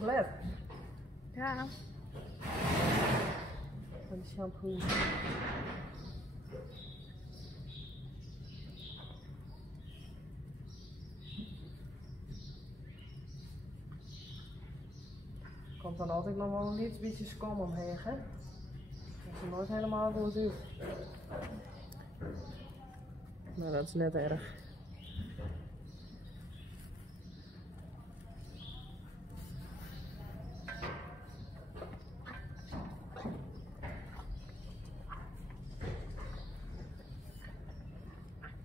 blad. Ja. Van de shampoo. Komt dan altijd nog wel een beetje skom omheen, hè? Dat is nooit helemaal goed uit. Maar dat is net erg.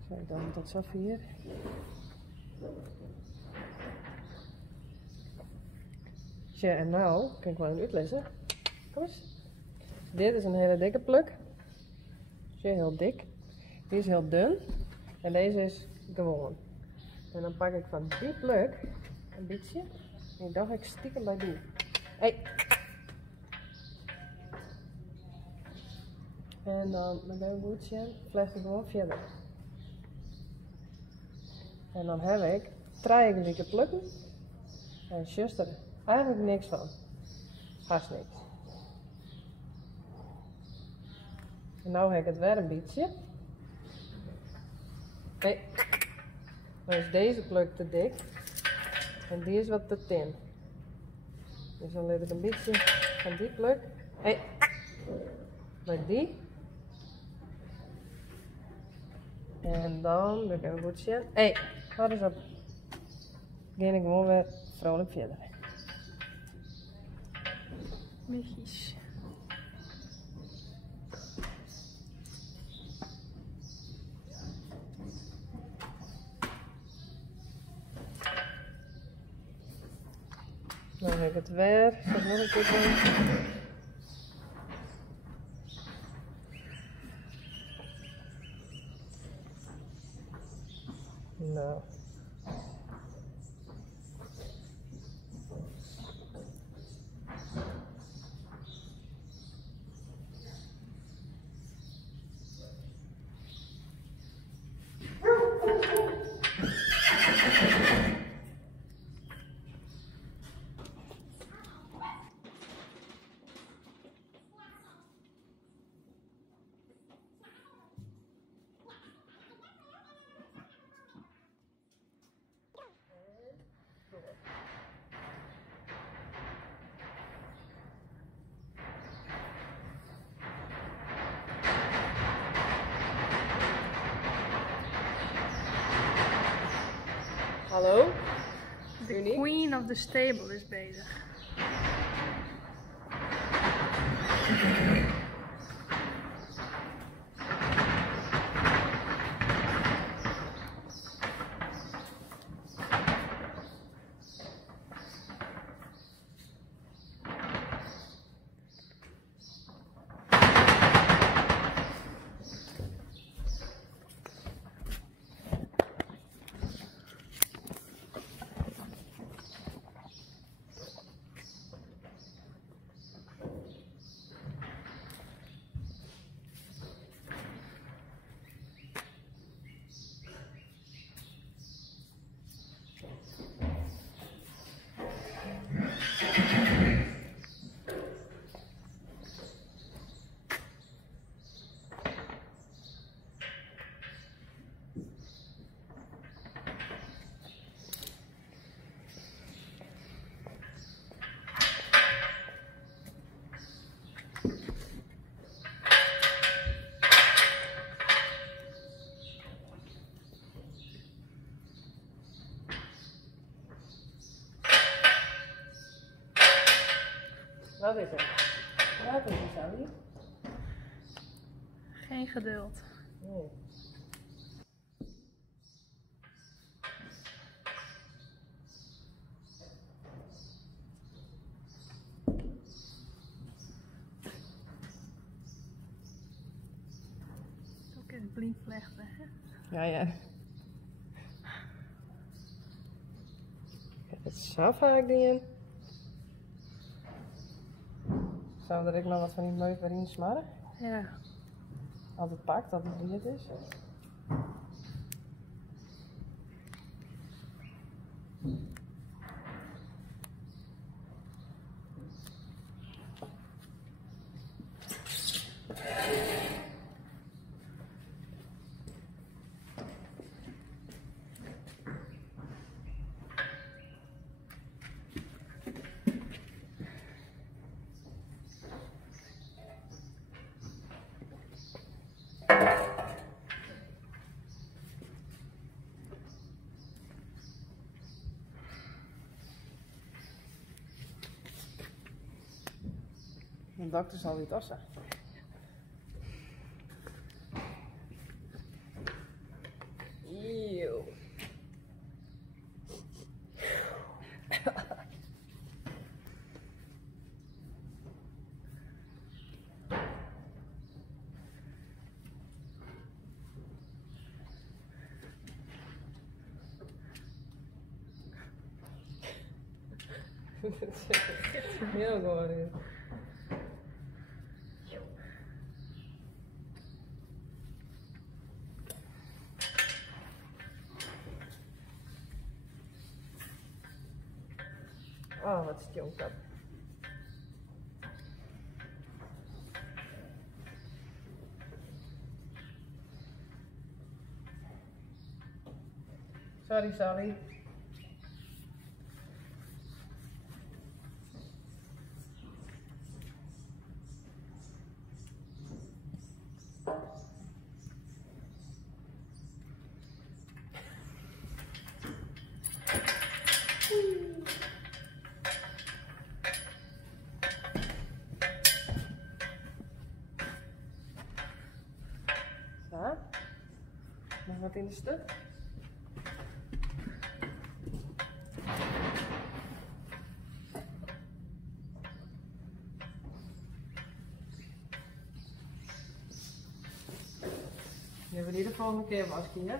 Zo, dan tot zover. Ja, en nou kan ik wel een uitlezen. Kom eens. Dit is een hele dikke pluk. Zie je, heel dik. Die is heel dun. En deze is gewoon. En dan pak ik van die pluk een beetje. En dan ga ik stiekem bij die. Hey. En dan met een boetje vlecht ik gewoon verder. En dan heb ik 3 dikke plukken. En just er eigenlijk niks van. Haast niks. En nu heb ik het weer een beetje. Nee. Dan is deze pluk te dik. En die is wat te tin. Dus dan laat ik een beetje van die pluk. Hey. Met die. En dan doe ik een boetje. Hey, hou eens op. Dan ga ik gewoon weer vrolijk verder. Muggies. Dan heb ik het weer. Zet nog een keer doen. Nou. Hallo? De queen of the stable is bezig. Wat is het? Wat is het, Sally? Geen geduld. Nee. Ook in het blinkvlechten, hè? Ja, ja. Ik heb het zo vaak in. Zou er ook nog wat van die meuk erin smarren? Ja. Als het pakt, dat het niet is. De dokter zal niet tassen. Eeuw. Heel goed. Oh, wat stinkt dat. Sorry, sorry. Zo. Nog wat in de stuk. Nu hebben we die de volgende keer wasken, hè?